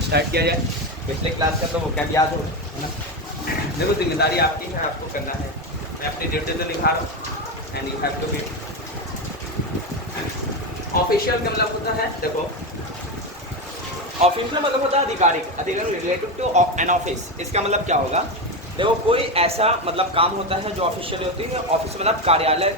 Start किया जाए। पिछले क्लास का तो वो क्या याद हो, है ना। देखो जिम्मेदारी आपकी है, आपको करना है। मैं अपनी ड्यूटी तो निभा रहा हूँ and you have to be. Official का मतलब होता है, देखो ऑफिशियल मतलब होता है आधिकारिक, अधिकारी रिलेटेड टू एन ऑफिस। इसका मतलब क्या होगा, देखो कोई ऐसा मतलब काम होता है जो ऑफिशियल होती है। ऑफिस मतलब कार्यालय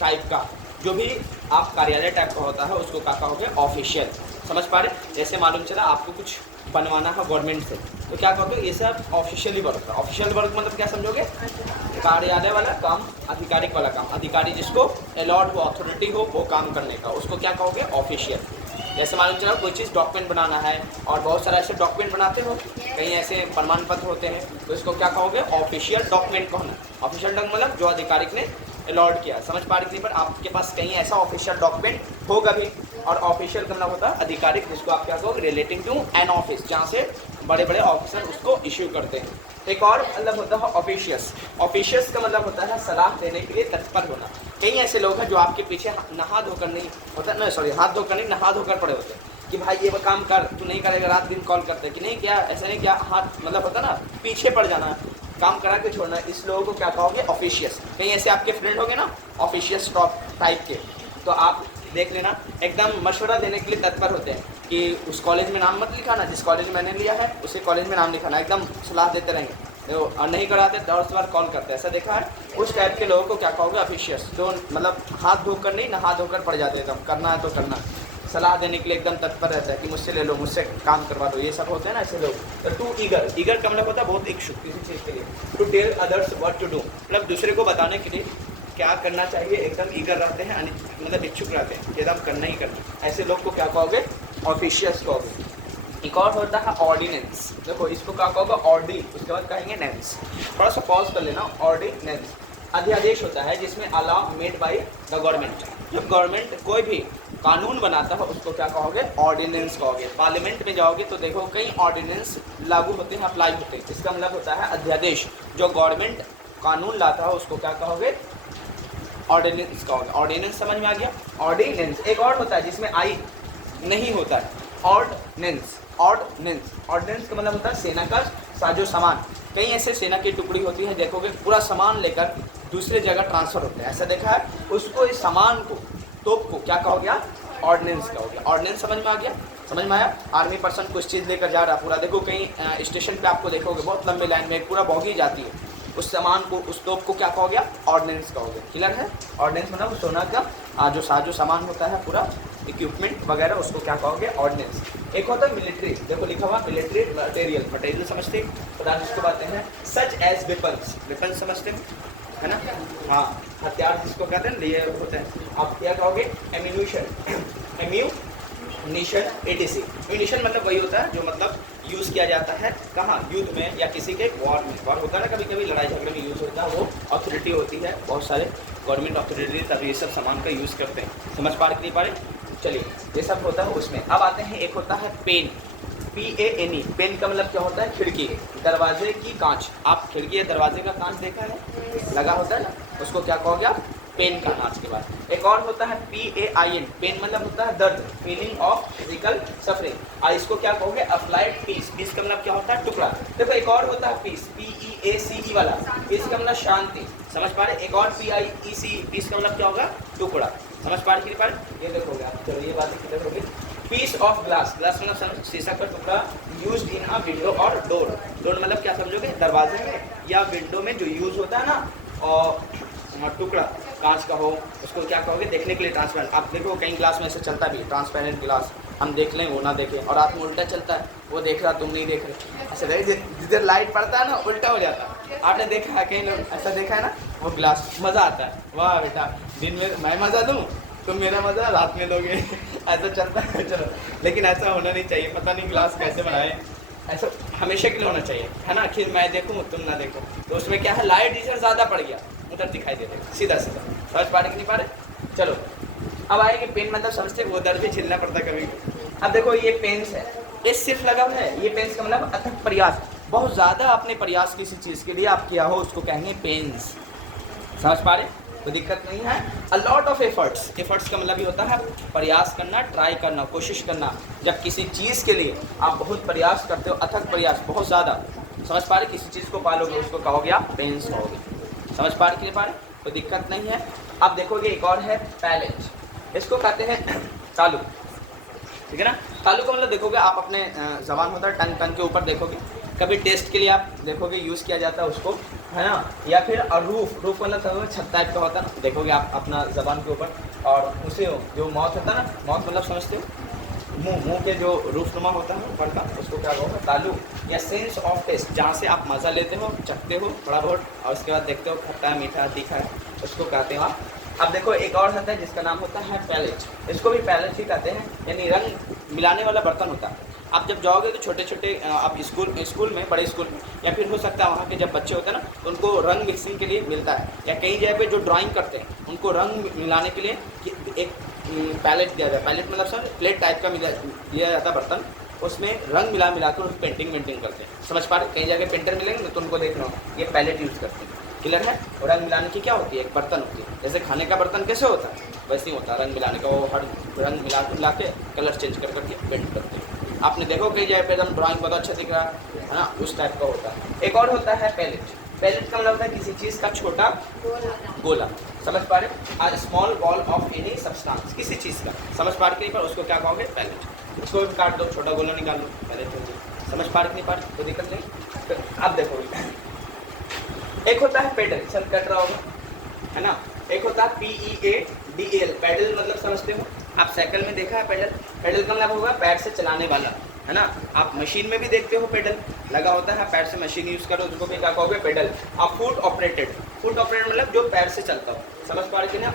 टाइप का, जो भी आप कार्यालय टाइप का होता है उसको क्या कहोगे, ऑफिशियल। समझ पा रहे। जैसे मालूम चला आपको कुछ बनवाना है गवर्नमेंट से, तो क्या कहते हो, ये सब ऑफिशियली वर्क है। ऑफिशियल वर्क मतलब क्या समझोगे, कार्यालय वाला काम, आधिकारिक वाला काम, अधिकारी जिसको अलॉट हो, अथॉरिटी हो वो काम करने का, उसको क्या कहोगे, ऑफिशियल। जैसे मालूम चला कोई चीज़ डॉक्यूमेंट बनाना है, और बहुत सारा ऐसे डॉक्यूमेंट बनाते हो, कहीं ऐसे प्रमाण पत्र होते हैं, तो इसको क्या कहोगे, ऑफिशियल डॉक्यूमेंट कहना। ऑफिशियल डॉक्यूमेंट मतलब जो अधिकारिक ने अलॉट किया। समझ पा रही थी, पर आपके पास कहीं ऐसा ऑफिशियल डॉक्यूमेंट होगा भी। और ऑफिशियल का मतलब होता है अधिकारिक, जिसको आप क्या कहोगे, रिलेटिंग टू एन ऑफिस, जहाँ से बड़े बड़े ऑफिसर उसको इश्यू करते हैं। एक और मतलब होता है ऑफिशियस। ऑफिशियस का मतलब होता है सलाह देने के लिए तत्पर होना। कई ऐसे लोग हैं जो आपके पीछे नहा धोकर नहीं होता, नहीं सॉरी हाथ धोकर नहीं, नहा धोकर पड़े होते हैं कि भाई ये वो काम कर, तू नहीं करेगा, रात दिन कॉल करते कि नहीं क्या, ऐसा नहीं क्या, हाथ मतलब होता ना पीछे पड़ जाना, काम करा के छोड़ना। इस लोगों को क्या कहोगे, ऑफिशियस। कहीं ऐसे आपके फ्रेंड होंगे ना ऑफिशियस टाइप के, तो आप देख लेना एकदम मशवरा देने के लिए तत्पर होते हैं कि उस कॉलेज में नाम मत लिखाना, जिस कॉलेज में मैंने लिया है उसी कॉलेज में नाम लिखाना, एकदम सलाह देते रहेंगे। और नहीं कराते 10 बार कॉल करते हैं, ऐसा देखा है। उस टाइप के लोगों को क्या कहोगे, ऑफिशियस। जो मतलब हाथ धोकर नहीं, नहा धोकर पड़ जाते हैं, एकदम करना है तो करना, सलाह देने के लिए एकदम तत्पर रहता है कि मुझसे ले लो, मुझसे काम करवा दो, ये सब होते हैं ना ऐसे लोग। तो टू ईगर, ईगर का मतलब होता है बहुत इच्छुक किसी चीज़ के लिए। To tell others what to do, मतलब दूसरे को बताने के लिए क्या करना चाहिए, एकदम ईगर रहते हैं, मतलब इच्छुक रहते हैं, एकदम करना ही करना। ऐसे लोग को क्या कहोगे, ऑफिशियस कहोगे। एक और होता है ऑर्डिनेंस। देखो इसको क्या कहोगे, ऑर्डी, उसके बाद कहेंगे नेंस। थोड़ा सा पॉज कर लेना। ऑर्डिनेंस अध्यादेश होता है जिसमें अला मेड बाय द गवर्नमेंट। जब गवर्नमेंट कोई भी कानून बनाता है उसको क्या कहोगे, ऑर्डिनेंस कहोगे। पार्लियामेंट में जाओगे तो देखो कई ऑर्डिनेंस लागू होते हैं, अप्लाई होते हैं। इसका मतलब होता है अध्यादेश। जो गवर्नमेंट कानून लाता है उसको क्या कहोगे, ऑर्डिनेंस कहोगे। ऑर्डिनेंस समझ में आ गया। ऑर्डिनेंस एक और होता है जिसमें आई नहीं होता है, ऑर्डिनेंस। ऑर्डिनेंस, ऑर्डिनेंस का मतलब होता है सेना का साजो सामान। कई ऐसे सेना की टुकड़ी होती है, देखोगे पूरा सामान लेकर दूसरे जगह ट्रांसफर होते हैं, ऐसा देखा है। उसको इस सामान को, तोप को क्या कहोगे आप, ऑर्डिनेंस कहोगे। ऑर्डिनेंस समझ में आ गया, समझ में आया। आर्मी पर्सन कुछ चीज़ लेकर जा रहा पूरा, देखो कहीं स्टेशन पे आपको देखोगे बहुत लंबे लाइन में पूरा बॉगी जाती है, उस सामान को, उस तोप को क्या कहोगे, ऑर्डिनेंस कहोगे। क्लियर है। ऑर्डिनेंस मतलब सोना का जो साजो सामान होता है पूरा इक्विपमेंट वगैरह, उसको क्या कहोगे, ऑर्डिनेंस। एक होता है मिलिट्री, देखो लिखा हुआ मिलिट्री मटेरियल। मटेरियल समझते हैं, पदार्थ जिसको कहते हैं सच एज वेपन्स। वेपन्स समझते हैं, है ना। हाँ, हथियार जिसको कहते हैं ये होते हैं। आप क्या कहोगे, एम्यूनिशन, एम्यूनिशन, एटीसी। एम्यूनिशन मतलब वही होता है जो मतलब यूज़ किया जाता है कहाँ, युद्ध में या किसी के वॉर में। वॉर होता है ना, कभी कभी लड़ाई झगड़े में यूज़ होता है। वो अथॉरिटी होती है, बहुत सारे गवर्नमेंट अथॉरिटी तभी ये सब सामान का यूज़ करते हैं। समझ पा रहे नहीं पा रहे। चलिए ये सब होता है उसमें। अब आते हैं, एक होता है पेन, PANE। पेन का मतलब क्या होता है, खिड़की, दरवाजे की कांच। आप खिड़की या दरवाजे का कांच देखा है, लगा होता है ना, उसको क्या कहोगे आप, पेन का कांच के बाद। एक और होता है PAIN। पेन मतलब होता है दर्द, फीलिंग ऑफ फिजिकल सफरिंग। और इसको क्या कहोगे, अप्लाइड पीस। पीस का मतलब क्या होता है, टुकड़ा। देखो एक और होता है पीस, PEACE वाला, इसका मतलब शांति। समझ पा रहे। एक और PIEC, पीस का मतलब क्या होगा, टुकड़ा। समझ पा रहे कि नहीं, ये देखोगे आप। चलो ये बातें क्लियर होगी। पीस ऑफ ग्लास, ग्लास मतलब शीशा का टुकड़ा, यूज्ड इन अ विंडो और डोर। डोर मतलब क्या समझोगे, दरवाजे में या विंडो में जो यूज़ होता है ना, और टुकड़ा कांच का हो, उसको क्या कहोगे, देखने के लिए ट्रांसपेरेंट। आप देखो कहीं ग्लास में ऐसे चलता भी ट्रांसपेरेंट ग्लास, हम देख लें वो ना देखें, और रात में उल्टा चलता है, वो देख रहा तुम नहीं देख रहे, ऐसे जिधर लाइट पड़ता है ना उल्टा हो जाता है। आपने देखा है, कई लोग ऐसा देखा है ना, वो ग्लास मज़ा आता है। वाह बेटा, दिन में मैं मज़ा दूँ, तुम मेरा मज़ा रात में लोगे, ऐसा चलता है। चलो, लेकिन ऐसा होना नहीं चाहिए। पता नहीं ग्लास कैसे बनाए, ऐसा हमेशा के लिए होना चाहिए, है ना। कि मैं देखूँ तुम ना देखो, तो उसमें क्या है, लाइट इधर ज़्यादा पड़ गया, उधर दिखाई दे रहा सीधा सीधा। समझ पा रहे कि नहीं पा रहे। चलो अब आएंगे पेन मतलब समझते, वो दर्द भी झेलना पड़ता है कभी। अब देखो ये पेन्स है, ये सिर्फ लगा हुआ है। ये पेन्स का मतलब अथक प्रयास, बहुत ज़्यादा आपने प्रयास किसी चीज़ के लिए आप किया हो, उसको कहेंगे पेन्स। समझ पा रहे। कोई दिक्कत नहीं है। A lot of efforts, efforts का मतलब ये होता है प्रयास करना, ट्राई करना, कोशिश करना। जब किसी चीज़ के लिए आप बहुत प्रयास करते हो, अथक प्रयास, बहुत ज़्यादा, समझ पा रहे, किसी चीज़ को पालोगे उसको कहोगे आप पेंस कहोगे। समझ पा रहे, पा रहे, कोई दिक्कत नहीं है। आप देखोगे एक और है पैलेट, इसको कहते हैं तालु, ठीक है ना। तालु का मतलब देखोगे आप अपने जबान होता है टंग, टंग के ऊपर देखोगे, कभी टेस्ट के लिए आप देखोगे यूज़ किया जाता है उसको, है ना। या फिर रूफ, रूफ मतलब छत टाइप का होता है ना, देखोगे आप अपना जबान के ऊपर। और उसे जो माउथ होता है ना, माउथ मतलब समझते हो, मुंह, मुंह के जो रूफनुमा होता है ऊपर का, उसको क्या कहोगे तालु। या सेंस ऑफ टेस्ट, जहाँ से आप मज़ा लेते हो, चखते हो थोड़ा बहुत, और उसके बाद देखते हो खट्टा है, मीठा, तीखा है, उसको कहते हो आप। अब देखो एक और होता है जिसका नाम होता है पैलेट, इसको भी पैलेट ही कहते हैं, यानी रंग मिलाने वाला बर्तन होता है। आप जब जाओगे तो छोटे छोटे आप स्कूल में, बड़े स्कूल में, या फिर हो सकता है वहाँ के जब बच्चे होते हैं ना, तो उनको रंग मिक्सिंग के लिए मिलता है। या कई जगह पे जो ड्राइंग करते हैं उनको रंग मिलाने के लिए एक पैलेट दिया जाए। पैलेट मतलब सर प्लेट टाइप का लिया जाता है बर्तन, उसमें रंग मिला कर उस पेंटिंग करते हैं। समझ पा रहे, कई जगह पेंटर मिलेंगे तो उनको देख रहा हूँ ये पैलेट यूज़ करते हैं। क्लियर है। और रंग मिलाने की क्या होती है, एक बर्तन होती है, जैसे खाने का बर्तन कैसे होता है वैसे ही होता है रंग मिलाने का। वो हर रंग मिला के कलर चेंज करके पेंट करते हैं। आपने देखो कई जगह पे एकदम ड्राइंग बहुत अच्छा दिख रहा है ना, उस टाइप का होता है। एक और होता है पैलेट, पैलेट का मतलब होता है किसी चीज़ का छोटा गोला। समझ पा रहे, a small ball of any substance, किसी चीज़ का, समझ पा रहे, पर उसको क्या कहोगे पैलेट। उसको भी काट दो, छोटा गोला निकाल लो, पैलेट हो गया। समझ पा रहे, नहीं पा रहे, कोई दिक्कत नहीं। तो आप देखोगे एक होता है पेडल, सब कट रहा होगा, है ना। एक होता है PEADL, पैडल मतलब समझते हो आप, साइकिल में देखा है पैडल, पैडल का मतलब होगा पैर से चलाने वाला, है ना। आप मशीन में भी देखते हो पेडल लगा होता है, पैर से मशीन यूज़ करो उसको भी क्या कहोगे पेडल। आप फुट ऑपरेटेड, फुट ऑपरेटेड मतलब जो पैर से चलता हो, समझ पा रहे ना।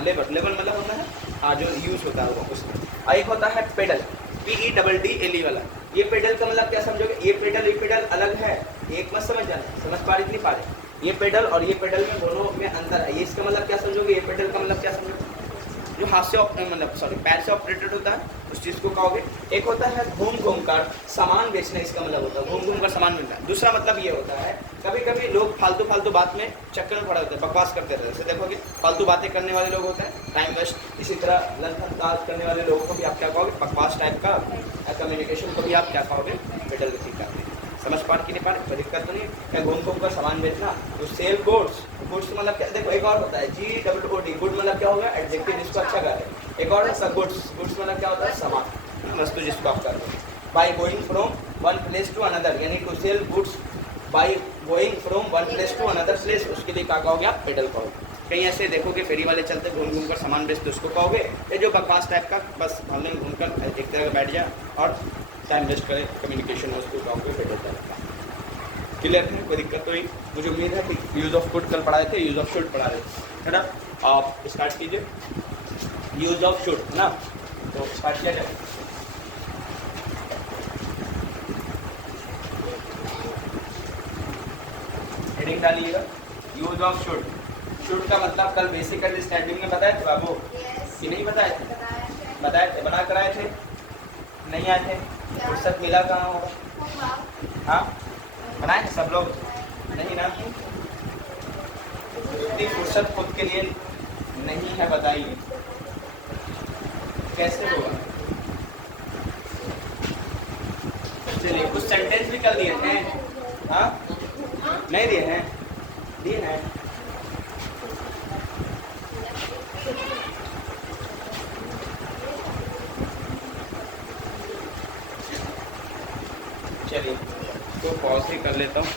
लेबर, लेबर मतलब होता है हाँ जो यूज़ होता है वो उसमें। एक होता है पेडल, PEDDLE वाला, ये पेडल का मतलब क्या समझोगे, ये पेडल अलग है, एक मत समझ जाना, समझ पा रहे नहीं पा रहे। ये पेडल और ये पेडल में दोनों में अंतर है, ये इसका मतलब क्या समझोगे, ये पेडल का मतलब क्या समझोगे, जो हाथ से मतलब सॉरी पैर से ऑपरेटेड होता है उस चीज़ को कहोगे। एक होता है घूम घूम कर सामान बेचना, इसका मतलब होता है घूम घूम कर सामान मिलता है। दूसरा मतलब ये होता है कभी कभी लोग फालतू बात में चक्कर में पड़े होते हैं, बकवास करते रहते हैं। जैसे देखोगे फालतू बातें करने वाले लोग होते हैं, टाइम वेस्ट, इसी तरह लंथन ताज करने वाले लोगों को भी आप क्या कहोगे, बकवास टाइप का कम्युनिकेशन को भी आप क्या कहोगे, पेडल में ठीक करते हैं। समझ पा कि नहीं पा रहे, दिक्कत तो नहीं। क्या घूम घूम कर सामान बेचना, तो सेल गुड्स, गुड्स मतलब क्या, देखो एक और होता है GOOD, गुड मतलब क्या होगा एडजेक्टिव जिसको अच्छा कर रहे हैं। एक और है गुड्स, गुड्स मतलब क्या होता है सामान, वस्तु जिसको आप कर रहे हो। By going from one place to another, यानी to sell goods by going from one place to another place, उसके लिए क्या कहोगे आप, पेडल कहोगे। कहीं ऐसे देखोगे फेरी वाले चलते घूम घूम कर सामान बेचते, उसको कहोगे। ये जो बकवास टाइप का बस हमें घूमकर एक तरह का बैठ जाए और टाइम वेस्ट करें कम्युनिकेशन में, उसको कहोगे पेडल टाइप का। क्लियर है, कोई दिक्कत तो नहीं। मुझे उम्मीद है कि यूज़ ऑफ शुड कल पढ़ाए थे, यूज़ ऑफ शुड पढ़ा रहे थे, है ना। आप स्टार्ट कीजिए यूज़ ऑफ शुड, है ना, तो स्टार्ट किया जाए। हेडिंग डालिएगा यूज़ ऑफ शुड। शुड का मतलब कल बेसिक अंडरस्टैंडिंग में बताए थे बाबू कि नहीं बताए थे, बताए थे, बना कर आए थे, नहीं आए थे, फुर्सत मिला कहाँ होगा, हाँ बनाए थे सब लोग, नहीं ना, इतनी फुर्सत खुद के लिए नहीं है, बताइए कैसे होगा। चलिए कुछ सेंटेंस भी कर दिए थे, हाँ नहीं दिए हैं, दिए हैं। चलिए तो पॉज ही कर लेता हूँ।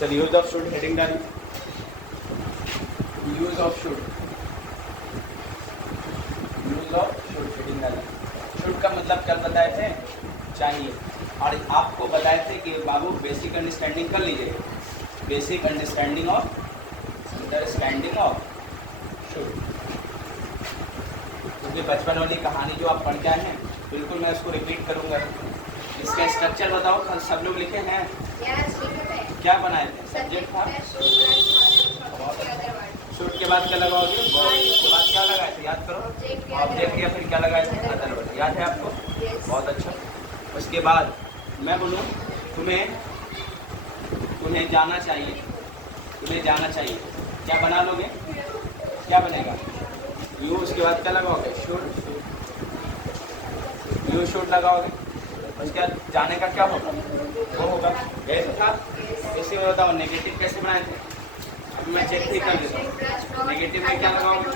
चलिए यूज ऑफ शुड हेडिंग डाली, use of should, use of should heading डाली। शुड का मतलब कल बताए थे चाहिए, और आपको बताए थे कि बाबू बेसिक अंडरस्टैंडिंग कर लीजिए, बेसिक अंडरस्टैंडिंग ऑफ शुड। क्योंकि बचपन वाली कहानी जो आप पढ़ के आए हैं बिल्कुल मैं उसको रिपीट करूँगा। इसका स्ट्रक्चर बताओ, सब लोग लिखे हैं, क्या बनाए थे, सब्जेक्ट था, शुड के बाद क्या लगाओगे, उसके बाद क्या लगाए थे, याद करो, ऑब्जेक्ट या फिर क्या लगाए थे, अदर वर्ड, याद है आपको, बहुत अच्छा। उसके बाद मैं बोलूँ तुम्हें तुम्हें जाना चाहिए, तुम्हें जाना चाहिए, क्या बना लोगे, क्या बनेगा, यू, उसके बाद क्या लगाओगे, शुड, यू शुड लगाओगे, उसके बाद जाने का क्या होगा, वो होगा, कैसे था, इसे बताओ नेगेटिव कैसे बनाए थे, अभी मैं चेक ही कर देता हूँ, नेगेटिव में क्या लगाओगे,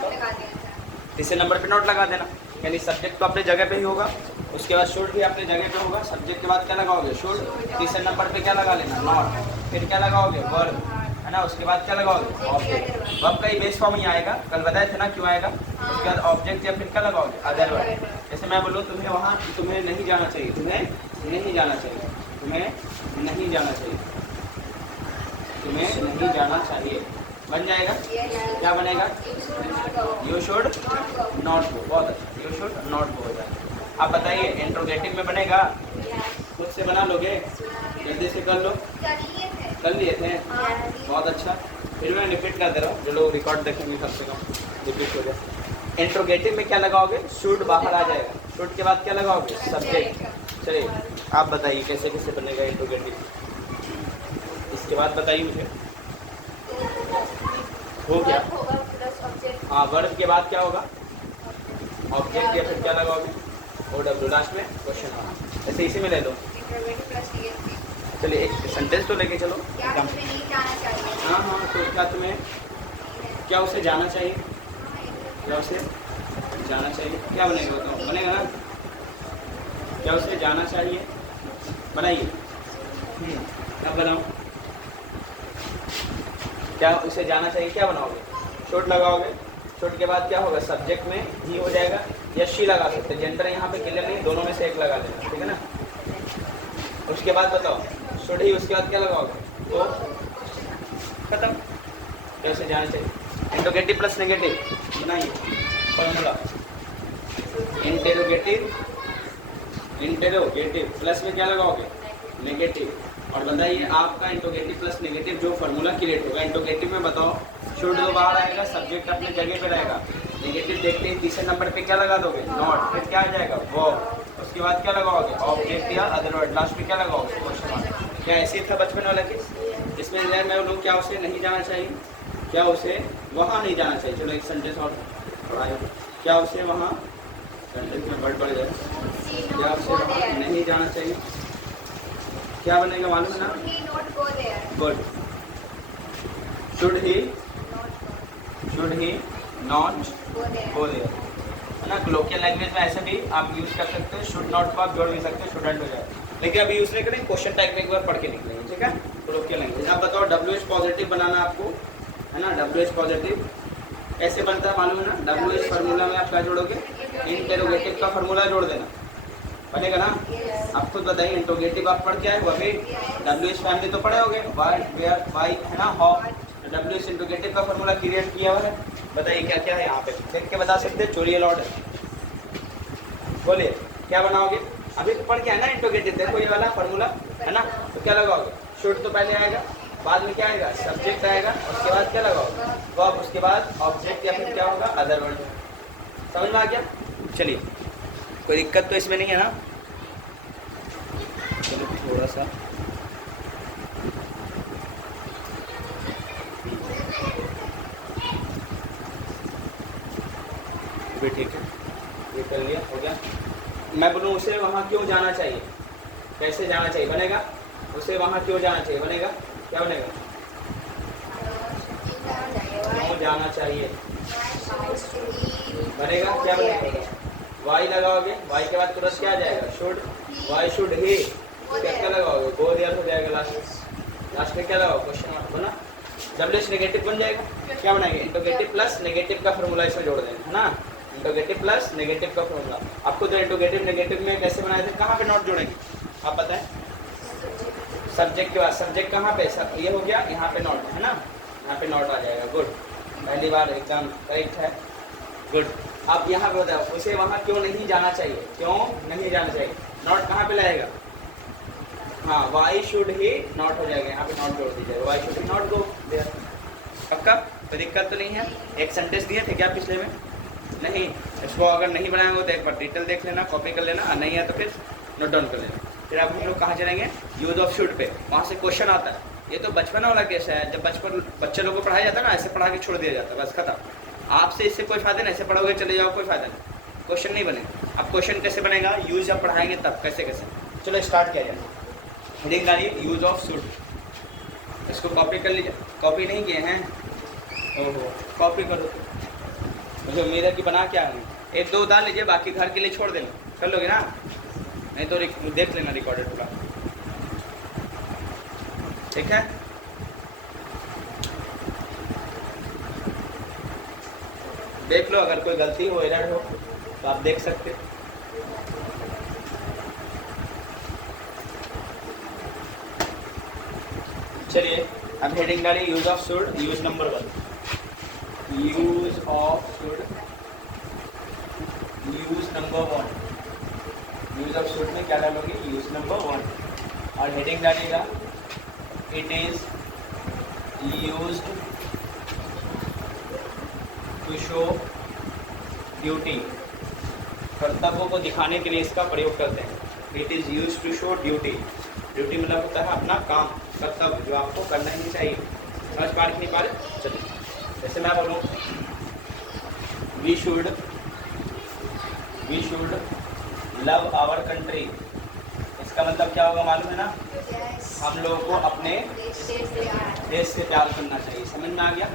तीसरे नंबर पे नोट लगा देना, यानी सब्जेक्ट तो अपने जगह पे ही होगा, उसके बाद शुड भी अपने जगह पे होगा, सब्जेक्ट के बाद क्या लगाओगे, शुड, तीसरे नंबर पे क्या लगा लेना, नॉट, फिर क्या लगाओगे, वर्ब, है ना, उसके बाद क्या लगाओगे, ऑब्जेक्ट, वर्ब का ही बेस फॉर्म ही आएगा, कल बताए थे ना क्यों आएगा, उसके बाद ऑब्जेक्ट या फिर क्या लगाओगे, अदर वर्ब, जैसे मैं बोलूँ तुम्हें वहाँ, तुम्हें नहीं जाना चाहिए, तुम्हें नहीं जाना चाहिए, तुम्हें नहीं जाना चाहिए, तुम्हें नहीं जाना चाहिए, बन जाएगा, क्या बनेगा, यू शुड नॉट गो, बहुत अच्छा, यू शुड नॉट गो हो जाएगा। आप बताइए इंट्रोगेटिव में बनेगा, खुद से बना लोगे, जल्दी से कर लो, कर लिए थे, बहुत अच्छा, फिर मैं रिपीट कर दे रहा हूँ, जो लोग रिकॉर्ड देखेंगे कम से कम रिपीट हो जाए। इंट्रोगेटिव में क्या लगाओगे, शुड बाहर आ जाएगा, शुड के बाद क्या लगाओगे, सब्जेक्ट। चलिए आप बताइए कैसे कैसे बनेगा इंट्रोगेटिव, इसके बाद बताइए मुझे, हो गया, हाँ, वर्ब के बाद क्या होगा, ऑब्जेक्ट या फिर क्या लगाओगे, ओ डब्ल्यू, लास्ट में क्वेश्चन मार्क, ऐसे इसी में ले लो। चलिए एक सेंटेंस तो लेके चलो, हाँ हाँ, तो क्या तुम्हें, क्या उसे जाना चाहिए, क्या उसे जाना चाहिए, क्या बनेगा, तो बनेगा ना, क्या उसे जाना चाहिए, बनाइए, अब बनाओ, क्या उसे जाना चाहिए, क्या बनाओगे, शुड लगाओगे, शुड के बाद क्या होगा, सब्जेक्ट में ही हो जाएगा, या शी लगा सकते, जेंडर यहाँ पे क्लियर नहीं, दोनों में से एक लगा देना, ठीक है ना। उसके बाद बताओ शुड ही, उसके बाद क्या लगाओगे, तो खत्म, क्या उसे जाना चाहिए, इंट्रोगेटिव प्लस नेगेटिव बनाइए फॉर्मूला, इंटेरोगेटिव, इंटेरोगेटिव प्लस में क्या लगाओगे, नेगेटिव, और बताइए आपका इंट्रोगेटिव प्लस नेगेटिव जो फार्मूला क्रिएट होगा, इंट्रोगेटिव में बताओ शुड तो बाहर आएगा, सब्जेक्ट अपने जगह पे रहेगा, नेगेटिव देखते ही तीसरे नंबर पे क्या लगा दोगे, नॉट, फिर क्या आ जाएगा, वो, उसके बाद क्या लगाओगे, ऑब्जेक्ट या अदर वर्ड, लास्ट में क्या लगाओगे, क्वेश्चन मार्क। क्या ऐसे ही था बचपन वाला केस, इसमें मैं बोलूँ क्या उसे नहीं जाना चाहिए, क्या उसे वहाँ नहीं जाना चाहिए, चलो एक सेंटेंस और पढ़ाए, क्या उसे वहाँ, सेंटेंस में बढ़ जाए, क्या उसे वहाँ नहीं जाना चाहिए, क्या बनेगा मालूम है ना, good, should he not go there, है ना। लोकल लैंग्वेज में ऐसे भी आप यूज़ कर सकते हैं, शुड नॉट को आप जोड़ भी सकते हैं, स्टूडेंट हो जाए, लेकिन अभी यूज़ नहीं करेंगे, क्वेश्चन टाइप में एक बार पढ़ के निकलेंगे, ठीक है। तो लोकल लैंग्वेज आप बताओ, डब्ल्यू एच पॉजिटिव बनाना आपको, है ना, डब्ल्यू एच पॉजिटिव ऐसे बनता है मालूम है ना, डब्ल्यू एच फार्मूला में आप क्या जोड़ोगे, इंटेरोगेटिव का फार्मूला जोड़ देना, बनेगा ना। आप खुद बताइए, इंट्रोगेटिव आप पढ़ के आए हो अभी, डब्ल्यू एच फैमिली तो पढ़े होगे, वाई वेयर वाई, है ना, हाउ, डब्ल्यू एच इंट्रोगेटिव का फार्मूला क्रिएट किया हुआ है, बताइए क्या क्या है यहाँ पे, देख के बता सकते हैं, चोरी अलाउड है, बोलिए क्या बनाओगे, अभी तो पढ़ के है ना इंट्रोगेटिव, देखो ये वाला फार्मूला है ना, तो क्या लगाओगे, शुड तो पहले आएगा, बाद में क्या आएगा, सब्जेक्ट आएगा, उसके बाद क्या लगाओगे, वर्ब, उसके बाद ऑब्जेक्ट या फिर क्या होगा, अदर वर्ड, समझ में आ गया। चलिए कोई दिक्कत तो इसमें नहीं है ना, चलो थोड़ा सा भी ठीक है, ये कर लिया, हो गया। मैं बोलूँ उसे वहाँ क्यों जाना चाहिए, कैसे जाना चाहिए, बनेगा, उसे वहाँ क्यों जाना चाहिए, बनेगा, क्या बनेगा, क्यों जाना चाहिए, बनेगा, क्या बनेगा, वाई लगाओगे, वाई के बाद तुरंत क्या आ जाएगा, शुड, वाई शुड ही, क्या लगाओगे, गो देयर हो जाएगा, लास्ट में क्या लगाओ, क्वेश्चन मार्क, बना, डब्ल्यू एच नेगेटिव बन जाएगा, क्या बनाएंगे, इंट्रोगेटिव प्लस नेगेटिव का फॉर्मूला इसमें जोड़ देना, है ना, इंट्रोगेटिव प्लस नेगेटिव का फॉर्मूला। आपको तो इंट्रोगेटिव नेगेटिव में कैसे बनाए थे, कहाँ पे नोट जोड़ेंगे आप बताएं, सब्जेक्ट के बाद, सब्जेक्ट कहाँ पे, सब ये हो गया, यहाँ पे नोट है ना, यहाँ पे नोट आ जाएगा, गुड, पहली बार एकदम करेक्ट है, गुड। आप यहाँ पे बताओ उसे वहाँ क्यों नहीं जाना चाहिए, क्यों नहीं जाना चाहिए, नोट कहाँ पे लाएगा, हाँ, वाई शुड ही नॉट हो जाएगा, यहाँ पे नॉट जोड़ दीजिएगा, why should he not go there, पक्का, कोई दिक्कत तो नहीं है। एक सेंटेंस दिए थे क्या पिछले में, नहीं, इसको अगर नहीं बनाएंगे तो एक बार डिटेल देख लेना, कॉपी कर लेना, नहीं है तो फिर नोट डाउन कर लेना। फिर आप हम लोग कहाँ चलेंगे, यूज ऑफ शुड पे, वहाँ से क्वेश्चन आता है, ये तो बचपन वाला केस है, जब बचपन बच्चे लोगों को पढ़ाया जाता है ना, ऐसे पढ़ा के छोड़ दिया जाता है, बस खत्म। आपसे इससे कोई फायदा नहीं, ऐसे पढ़ोगे चले जाओ, कोई फायदा नहीं, क्वेश्चन नहीं बनेगा। अब क्वेश्चन कैसे बनेगा, यूज जब पढ़ाएंगे तब कैसे कैसे। चलो स्टार्ट किया जाए। हेडिंग डालिए यूज ऑफ शुड, इसको कॉपी कर लीजिए। कॉपी नहीं किए हैं, ओहो कॉपी करो मुझे उम्मीद है कि बना क्या है। एक दो डाल लीजिए, बाकी घर के लिए छोड़ देना, कर लोगे ना, नहीं तो देख लेना रिकॉर्डेड पूरा, ठीक है। देख लो, अगर कोई गलती हो, एरर हो तो आप देख सकते हो। चलिए अब हेडिंग डालिए use of should, use number 1, use of should, use number 1। Use of should में क्या डालोगे, यूज नंबर 1, और हेडिंग डालिएगा it is used to show duty, कर्तव्यों को दिखाने के लिए इसका प्रयोग करते हैं। It is use to show duty, duty मतलब होता है अपना काम, कर्तव्य जो आपको करना ही चाहिए। समझ पा रहे नहीं पा रहे, चलिए जैसे मैं बोलूँ we should love our country, इसका मतलब क्या होगा मालूम है ना, हम लोगों को अपने देश से प्यार करना चाहिए। समझ में आ गया,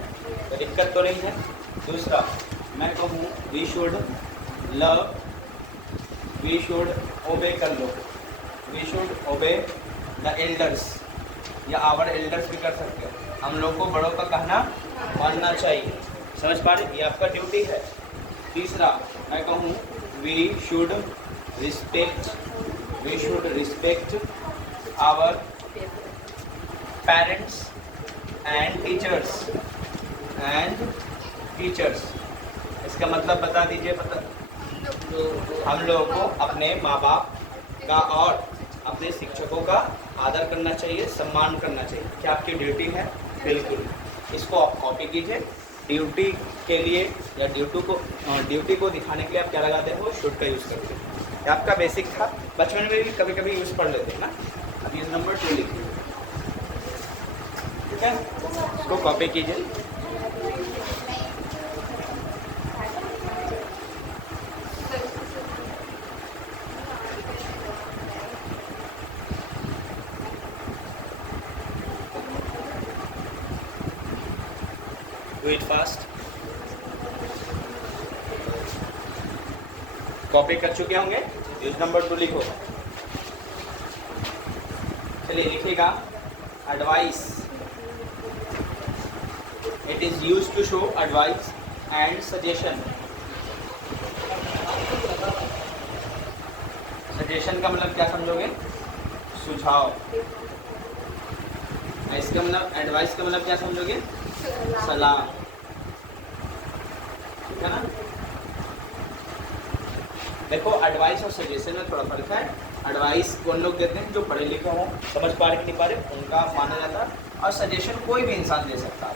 तो दिक्कत तो नहीं है। दूसरा मैं कहूँ we should love, we should obey कर लो, we should obey the elders, या आवर एल्डर्स भी कर सकते हो, हम लोग को बड़ों का कहना मानना चाहिए। समझ पा रहे, ये आपका ड्यूटी है। तीसरा मैं कहूँ we should respect our parents and teachers, इसका मतलब बता दीजिए, हम लोगों को अपने माँ बाप का और अपने शिक्षकों का आदर करना चाहिए, सम्मान करना चाहिए। क्या आपकी ड्यूटी है? बिल्कुल। इसको आप कॉपी कीजिए। ड्यूटी के लिए या ड्यूटी को दिखाने के लिए आप क्या लगाते हो, शुड का यूज़ करते हैं। ये आपका बेसिक था, बचपन में भी कभी कभी यूज़ पढ़ लेते हैं ना। अब यूज़ नंबर 2 लिखिए, ठीक है, इसको कॉपी कीजिए। Do it fast. कॉपी कर चुके होंगे, यूज नंबर 2 लिखो। चलिए लिखिएगा advice, it is use to show advice and suggestion. Suggestion का मतलब क्या समझोगे, सुझाव। इसका मतलब एडवाइस का मतलब क्या समझोगे, सलाह, ठीक है ना। देखो एडवाइस और सजेशन में थोड़ा फर्क है। एडवाइस कौन लोग देते हैं, जो पढ़े लिखे हों, समझ पा रहे कि नहीं पा रहे, उनका माना जाता है। और सजेशन कोई भी इंसान दे सकता है,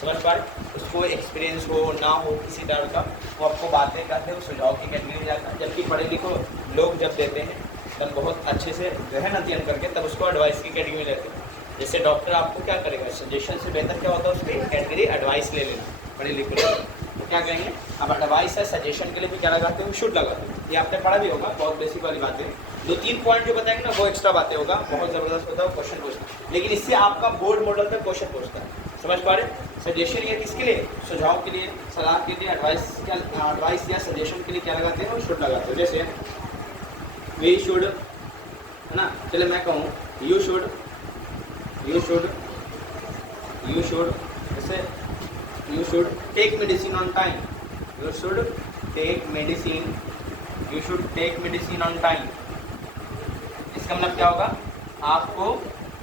समझ पा रहे, उसको एक्सपीरियंस हो ना हो किसी तरह का, वो आपको बातें करते हैं, वो सुझाव की कैटेगरी में जाता है। जबकि पढ़े लिखे लोग जब देते हैं तब बहुत अच्छे से गहन अध्ययन करके तब उसको एडवाइस की कैटेगरी में लेते हैं। जैसे डॉक्टर आपको क्या करेगा, सजेशन से बेहतर क्या होता है उसकी कैटेगरी एडवाइस ले लेना, पढ़े लिखे लोग तो क्या कहेंगे। अब एडवाइस है, सजेशन के लिए भी क्या लगाते हो, शुड लगाते हो। ये आपने पढ़ा भी होगा, बहुत बेसिक वाली बातें। 2-3 पॉइंट जो बताएंगे ना वो एक्स्ट्रा बातें होगा, बहुत ज़बरदस्त होता है क्वेश्चन पूछना, लेकिन इससे आपका बोर्ड मॉडल तक क्वेश्चन पूछता है। समझ पा रहे, सजेशन ये किसके लिए, सुझाव के लिए, सलाह के लिए। एडवाइस या सजेशन के लिए क्या लगाते हो, शुड लगाते हो। जैसे वी शुड, है ना, चले मैं कहूँ यू शुड, जैसे you should take medicine on time, you should take medicine on time। इसका मतलब क्या होगा, आपको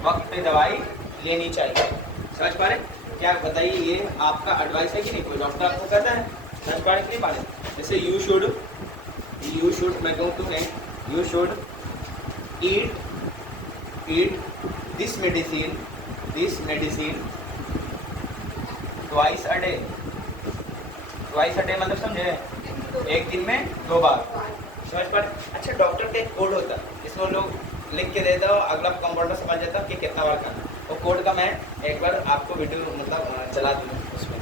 वक्त पे दवाई लेनी चाहिए। समझ पा रहे, क्या बताइए, ये आपका एडवाइस है कि नहीं, कोई डॉक्टर आपको कहता है, समझ पा रहे कि नहीं पा रहे। जैसे यू शुड मैं कहूँ तुम्हें, you should eat this medicine twice a day मतलब समझे, एक दिन में 2 बार। समझ पर। अच्छा डॉक्टर का एक कोड होता है जिसमें लोग लिख के देता हो, अगला कंपाउंडर समझ जाता कि कितना बार करना। वो कोड का मैं एक बार आपको वीडियो मतलब चला दूँ उसमें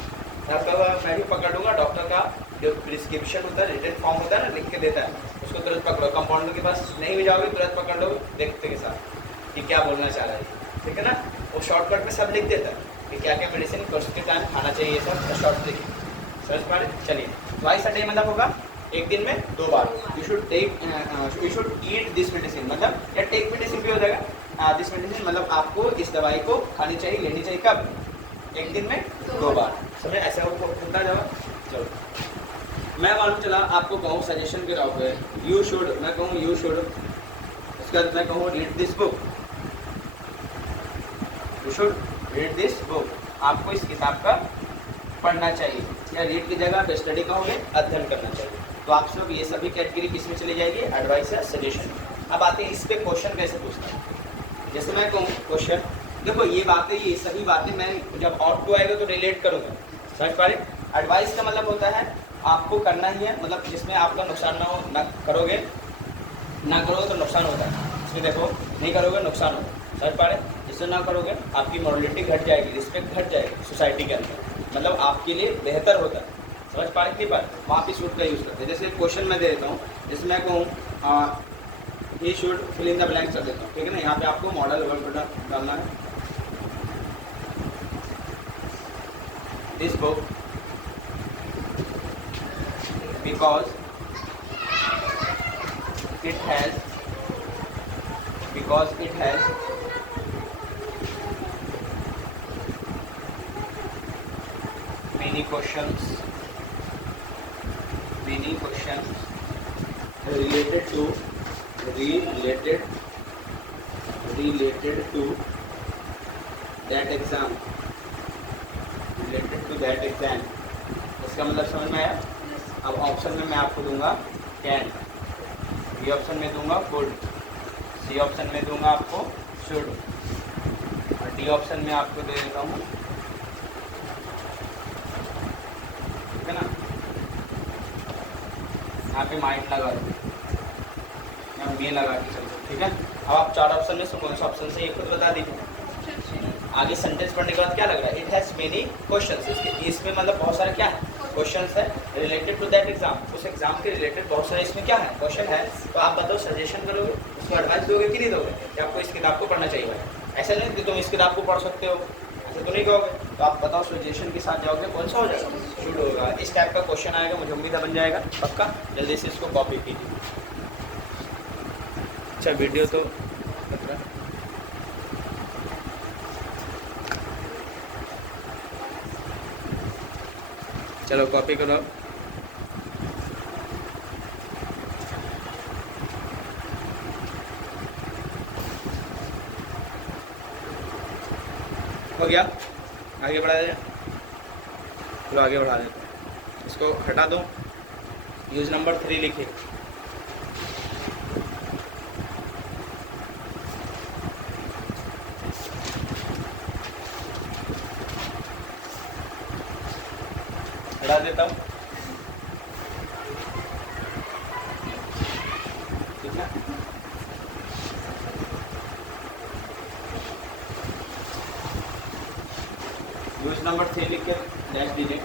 मैं भी पकड़ लूँगा। डॉक्टर का जो प्रिस्क्रिप्शन होता है, रिटन फॉर्म होता है ना, लिख के देता है, उसको तुरंत पकड़ो। कंपाउंडर के पास नहीं भी जाओगे तुरंत पकड़ लो देखते के साथ कि क्या बोलना चाह रहा है, ठीक है ना। वो शॉर्टकट में सब लिख देता है कि क्या क्या मेडिसिन कौन के टाइम खाना चाहिए, सब शॉर्ट लिखिए, समझ पा रहे। चलिए, ट्वाइस अ डे मतलब होगा एक दिन में 2 बार। You should eat this medicine, मतलब या टेक मेडिसिन भी हो जाएगा। दिस मेडिसिन मतलब आपको इस दवाई को खानी चाहिए, लेनी चाहिए कब, एक दिन में 2 बार, समझ। ऐसा होता जवाब। चलो मैं मालूम चला आपको कहूँ सजेशन के तौर पे यू शुड, मैं कहूँ यू शुड, उसके बाद मैं कहूँ read this book, you should read this book, आपको इस किताब का पढ़ना चाहिए, या रीड की जगह आप स्टडी कहोगे, अध्ययन करना चाहिए। तो आप सब ये सभी कैटेगरी किस में चली जाएगी, एडवाइस या सजेशन। अब आते हैं इस पे क्वेश्चन कैसे पूछता है। जैसे मैं कहूँ क्वेश्चन, देखो ये बातें, ये सही बातें मैं जब आउट टू आएगा तो रिलेट करूँगा, समझ पा रहे। एडवाइस का मतलब होता है आपको करना ही है, मतलब जिसमें आपका नुकसान ना हो, ना करोगे, ना करोगे तो नुकसान होता है इसमें, देखो नहीं करोगे नुकसान होगा, समझ पा रहे। जिससे ना करोगे आपकी मॉरलिटी घट जाएगी, रिस्पेक्ट घट जाएगी सोसाइटी के अंदर, मतलब आपके लिए बेहतर होता है, समझ पा रहे नहीं पा रहे। वहाँ पे शुड का यूज़ करते हैं। जैसे क्वेश्चन मैं दे देता हूँ, जैसे मैं कहूँ he should fill in the blanks कर देता हूँ, ठीक है ना। यहाँ पे आपको मॉडल वर्ब डालना है। This book because it has many questions related to that exam, इसका मतलब समझ में आया। अब ऑप्शन में मैं आपको दूंगा कैन, बी ऑप्शन में दूंगा कुड, सी ऑप्शन में दूंगा आपको शुड, और डी ऑप्शन में आपको दे देता हूँ, ठीक है ना। यहाँ पे माइंड लगा दो, यहाँ बी लगा के चलते, ठीक है। अब आप 4 ऑप्शन में से कौन सा ऑप्शन से ये खुद बता दीजिए। आगे सेंटेंस पढ़ने के बाद क्या लग रहा है, इट हैज़ मेनी क्वेश्चंस, इसमें मतलब बहुत सारे क्या है क्वेश्चंस है रिलेटेड टू दैट एग्जाम, उस एग्जाम के रिलेटेड बहुत सारे इसमें क्या है क्वेश्चन है। तो आप बताओ सजेशन करोगे, उसको एडवाइस दोगे कि नहीं दोगे कि आपको इस किताब को पढ़ना चाहिए भाई। ऐसा नहीं कि तुम इस किताब को पढ़ सकते हो, ऐसा तो नहीं कहोगे। तो आप बताओ सजेशन के साथ जाओगे, कौन सा हो जाएगा, शुड होगा। इस टाइप का क्वेश्चन आएगा, मुझे उम्मीद है बन जाएगा पक्का। जल्दी से इसको कॉपी कीजिए। अच्छा वीडियो तो चलो कॉपी करो। हो गया, आगे बढ़ा दें, चलो आगे बढ़ा देते हैं। इसको हटा दो, यूज नंबर 3 लिखिए। हटा देता हूँ, ठीक है। यूज नंबर 3 लिख के डैश दीजिए।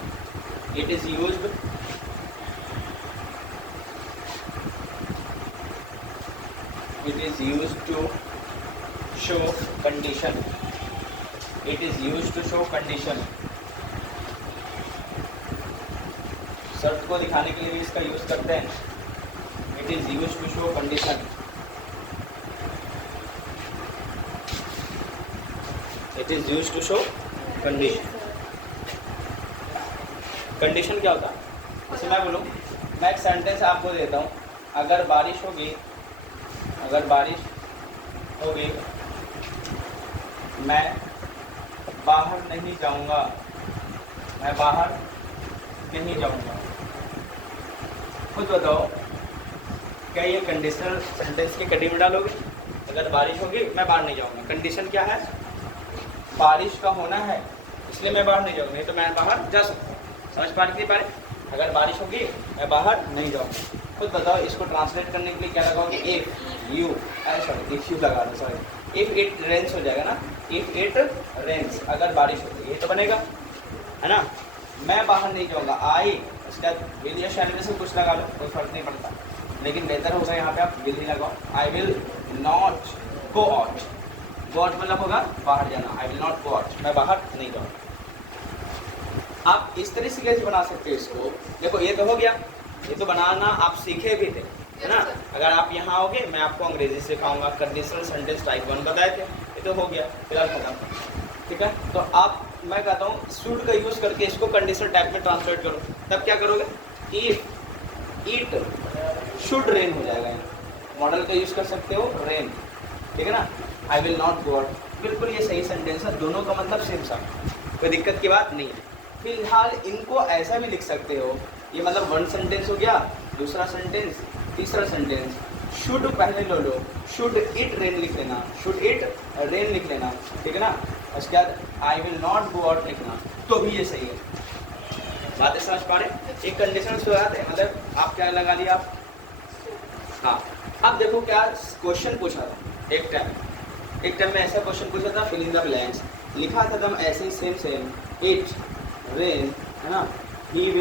It is used to show condition, it is used to show condition, शर्त को दिखाने के लिए भी इसका यूज करते हैं। It is use to show condition, it is use to show condition. Condition क्या होता है, जैसे मैं बोलूँ, मैं एक सेंटेंस आपको देता हूँ, अगर बारिश होगी, मैं बाहर नहीं जाऊँगा, मैं बाहर नहीं जाऊँगा। खुद बताओ क्या ये कंडीशनल सेंटेंस की कड़ी में डालोगे। अगर बारिश होगी मैं बाहर नहीं जाऊँगा, कंडीशन क्या है, बारिश का होना है इसलिए मैं बाहर नहीं जाऊँगा, नहीं तो मैं बाहर जा सकता हूँ। समझ पा रहे? अगर बारिश होगी मैं बाहर नहीं जाऊँगा, खुद बताओ इसको ट्रांसलेट करने के लिए क्या लगाओगे, if you, sorry if you लगा दो, सॉरी इफ इट रेन्स हो जाएगा ना, इफ इट रेन्स, अगर बारिश होती है, ये तो बनेगा है ना। मैं बाहर नहीं जाऊँगा, आई इसका विल या शैल में से कुछ लगा लो, कोई फर्क नहीं पड़ता, लेकिन बेहतर होगा यहाँ पे आप विल ही लगाओ। I will not go out, go out मतलब होगा बाहर जाना, I will not go out, मैं बाहर नहीं जाऊँगा। आप इस तरह से कैसे बना सकते हो इसको, देखो ये तो हो गया, ये तो बनाना आप सीखे भी थे है ना। अगर आप यहाँ आओगे मैं आपको अंग्रेजी सिखाऊंगा, कंडीशनल सेंटेंस टाइप 1 बताए थे, ये तो हो गया फिलहाल खत्म, ठीक है। तो आप मैं कहता हूँ शुड का यूज़ करके इसको कंडीशनल टाइप में ट्रांसलेट करो, तब क्या करोगे, इफ इट शुड रेन हो जाएगा, मॉडल का यूज़ कर सकते हो रेन, ठीक है ना। I will not go out, बिल्कुल ये सही सेंटेंस है, दोनों का मतलब सेम सा, कोई दिक्कत की बात नहीं है। फिलहाल इनको ऐसा भी लिख सकते हो, ये मतलब वन सेंटेंस हो गया, दूसरा सेंटेंस, तीसरा सेंटेंस, शुड पहले लो लो, शुड इट रेन लिख लेना, शुड इट रेन लिख लेना, ठीक है ना। उसके बाद I will not go out लिखना, तो भी ये सही है। बातें समझ पा रहे, एक कंडीशन से याद है, मतलब आप क्या लगा लिया आप, हाँ। अब देखो क्या क्वेश्चन पूछा था एक टाइम में ऐसा क्वेश्चन पूछा था, फिल इन द ब्लैंक्स, लिखा था एकदम ऐसे ही सेम, इट रेन है ना, he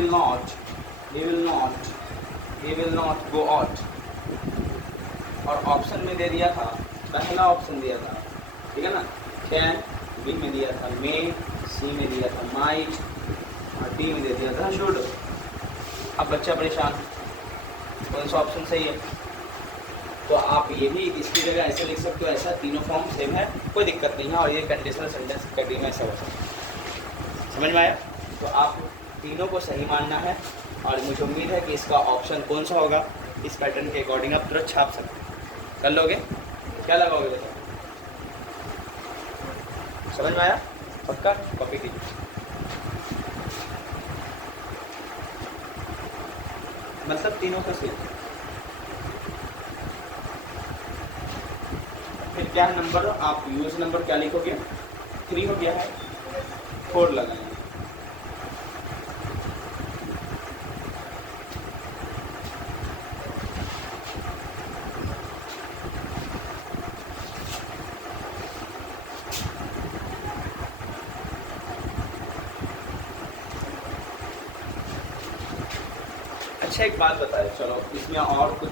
will not go out, और ऑप्शन में दे दिया था, पहला ऑप्शन दिया था, ठीक है ना, कैन बी में दिया था, मे सी में दिया था, माइट और डी में दे दिया था शुड। अब बच्चा परेशान कौन सा ऑप्शन सही है, तो आप ये भी इसकी जगह ऐसे लिख सकते हो, ऐसा तीनों फॉर्म सेम है, कोई दिक्कत नहीं है, और ये कंडीशनल सेंटेंस कटी में ऐसा हो सकता है, समझ में आया। तो आप तीनों को सही मानना है, और मुझे उम्मीद है कि इसका ऑप्शन कौन सा होगा इस पैटर्न के अकॉर्डिंग आप तुरंत छाप सकते कर लोगे। क्या लगाओगे बेटा, समझ में आया, पक्का कॉपी कीजिए। मतलब तीनों का सेम, फिर क्या नंबर आप यूज नंबर क्या लिखोगे, 3 हो गया है, 4 लगाएंगे। अच्छा एक बात बताए, चलो इसमें और कुछ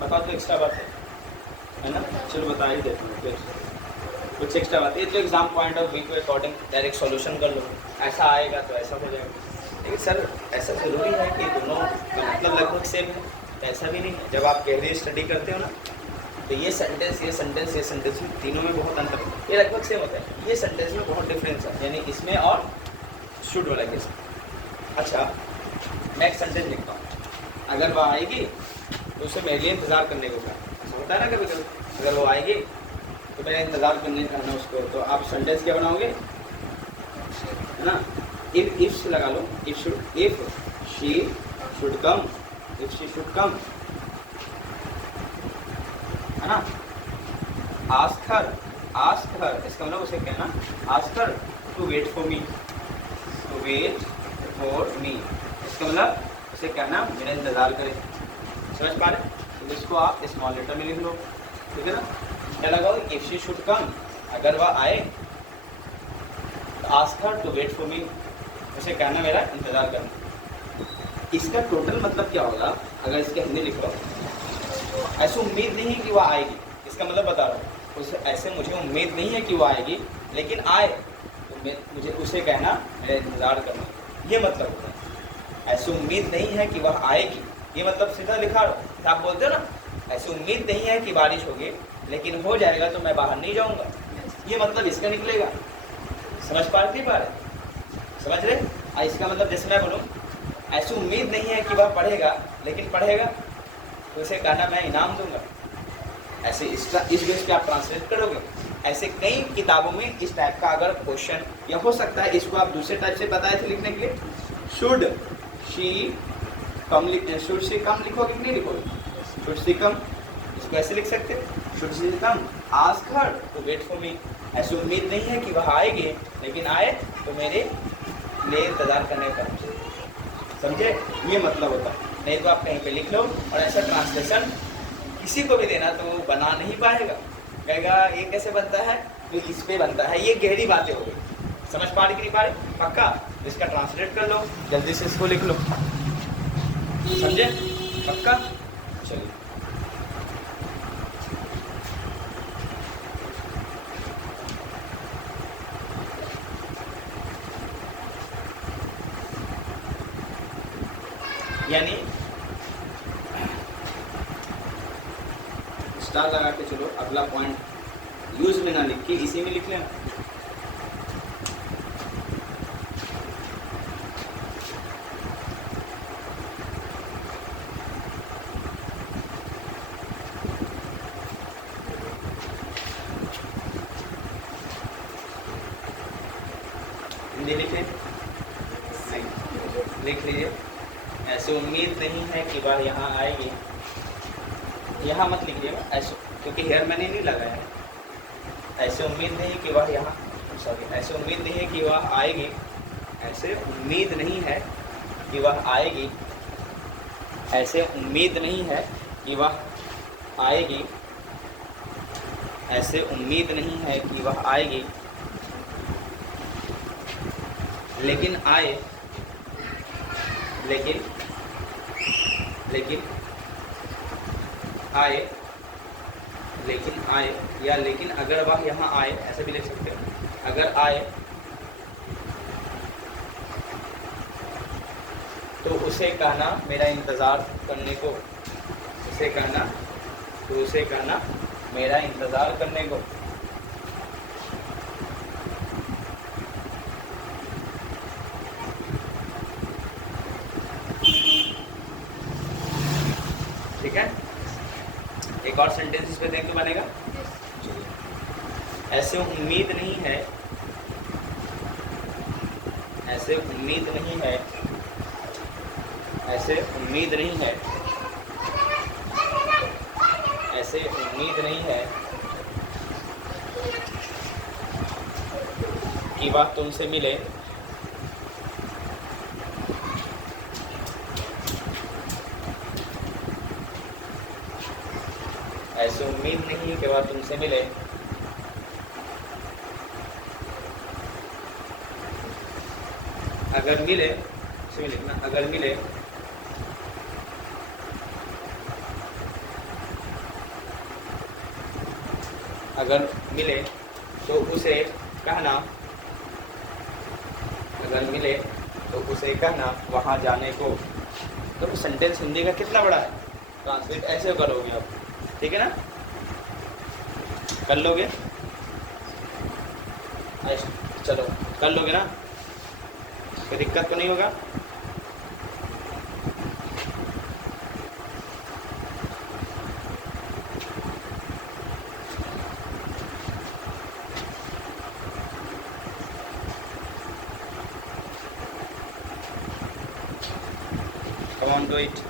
बताओ तो एक्स्ट्रा बात है ना, चलो बता ही देते हैं फिर कुछ एक्स्ट्रा बात, ये तो एग्जाम पॉइंट ऑफ व्यू के अकॉर्डिंग डायरेक्ट सॉल्यूशन कर लो, ऐसा आएगा तो ऐसा हो जाएगा। लेकिन सर ऐसा ज़रूरी है कि दोनों का मतलब लगभग सेम है, तो ऐसा भी नहीं है। जब आप गहरी स्टडी करते हो ना, तो ये सेंटेंस तीनों में बहुत अंतर है, ये लगभग सेम होता है, ये सेंटेंस में बहुत डिफरेंस है, यानी इसमें और शुड वाला केस। अच्छा मैं एक सेंटेंस लिखता हूँ, अगर वह आएगी तो उसे मेरे लिए इंतज़ार करने को कहा, होता है ना कभी कभी, अगर वो आएगी तो मेरा इंतज़ार करने करना उसको, तो आप सेंटेंस क्या बनाओगे, है ना, इफ से लगा लो, if she should come, if she should come, है ना। आस्क हर, इसका मतलब उसे कहना, ask her to wait for me, इसका मतलब उसे कहना मेरा इंतज़ार करे, समझ पा रहे। तो इसको आप स्मॉल लेटर में लिख लो, ठीक है ना। क्या लगाओ, इफ शी शुड कम, अगर वह आए, ask her to wait for me, उसे कहना मेरा इंतज़ार करना। इसका टोटल मतलब क्या होगा, अगर इसके हिंदी लिखो, ऐसे उम्मीद नहीं है कि वह आएगी, इसका मतलब बता रहा हूँ, उसे ऐसे मुझे उम्मीद नहीं है कि वह आएगी, लेकिन आए तो मुझे उसे कहना मेरा इंतज़ार करना, ये मतलब होता है। ऐसी उम्मीद नहीं है कि वह आएगी, ये मतलब सीधा लिखा, आप बोलते हो ना, ऐसी उम्मीद नहीं है कि बारिश होगी, लेकिन हो जाएगा तो मैं बाहर नहीं जाऊंगा, ये मतलब इसका निकलेगा। समझ पा रहे, समझ रहे। इसका मतलब जैसे मैं बोलूँ, ऐसी उम्मीद नहीं है कि वह पढ़ेगा, लेकिन पढ़ेगा तो उसे कहना मैं इनाम दूंगा, ऐसे इस बेस पे आप ट्रांसलेट करोगे। ऐसे कई किताबों में इस टाइप का अगर क्वेश्चन, या हो सकता है इसको आप दूसरे टाइप से बताए थे लिखने के लिए, शुड शी कम लिखोगे कि नहीं लिखोगे, शुड शी कम, इसको ऐसे लिख सकते, should she come, ask her to wait for me, ऐसी उम्मीद नहीं है कि वह आएगी, लेकिन आए तो मेरे लिए इंतज़ार करने का, समझे, ये मतलब होता है। नहीं तो आप कहीं पे लिख लो। और ऐसा ट्रांसलेशन किसी को भी देना तो वो बना नहीं पाएगा, कहेगा ये कैसे बनता है, तो इस पे बनता है। ये गहरी बातें हो गई, समझ पा रही कि नहीं पा रही? पक्का? इसका ट्रांसलेट कर लो, जल्दी से इसको लिख लो, समझे? पक्का? चलिए, यानी स्टार लगा के चलो, अगला पॉइंट यूज में ना लिख के इसी में लिख लेना। हिंदी लिखे, लिख लीजिए। ऐसे उम्मीद नहीं है कि वह यहाँ आएगी, यहाँ मत लिखिएगा ऐसे, क्योंकि हेयर मैंने नहीं लगाया है। ऐसे उम्मीद नहीं कि वह यहाँ, सॉरी, ऐसे उम्मीद नहीं है कि वह आएगी, ऐसे उम्मीद नहीं है कि वह आएगी, ऐसे उम्मीद नहीं है कि वह आएगी, ऐसे उम्मीद नहीं है कि वह आएगी, लेकिन आए, लेकिन आए, लेकिन आए, या लेकिन अगर वह यहाँ आए, ऐसे भी लिख सकते हो। अगर आए तो उसे कहना मेरा इंतज़ार करने को, उसे कहना, तो उसे कहना मेरा इंतज़ार करने को। ठीक है, एक और सेंटेंस इस पे देख के बनेगा। ऐसे उम्मीद नहीं है, ऐसे उम्मीद नहीं है, ऐसे उम्मीद नहीं है, ऐसे उम्मीद नहीं है कि वह तुमसे मिले, ऐसे उम्मीद नहीं कि वह तुमसे मिले, अगर मिले, इसे लिखना, अगर मिले अगर मिले तो उसे कहना, अगर मिले तो उसे कहना वहाँ जाने को। तो सेंटेंस हिंदी का कितना बड़ा है, ट्रांसलेट ऐसे करोगे आप, ठीक है ना? कर लोगे? चलो कर लोगे ना, कोई दिक्कत तो नहीं होगा? Come on, do it.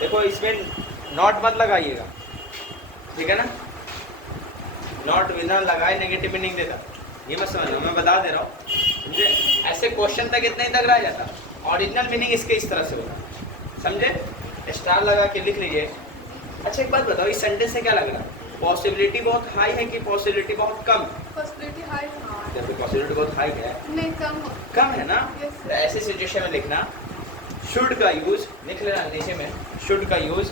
देखो इसमें नॉट मत लगाइएगा, ठीक है ना? नॉट बिना लगाए नेगेटिव मीनिंग देता, ये मत समझो, मैं बता दे रहा हूँ, समझे? ऐसे क्वेश्चन तक इतना ही तक रह जाता, ओरिजिनल मीनिंग इसके इस तरह से होगा, समझे? स्टार लगा के लिख लीजिए। अच्छा एक बात बताओ, इस सेंटेंस से क्या लग रहा है? पॉसिबिलिटी बहुत हाई है कि पॉसिबिलिटी बहुत कम? पॉसिबिलिटी हाई है। पॉसिबिलिटी बहुत हाई है, नहीं कम हो, कम है ना? Yes, तो ऐसे सिचुएशन में लिखना शुड का यूज, लिख लेना नीचे में, शुड का यूज,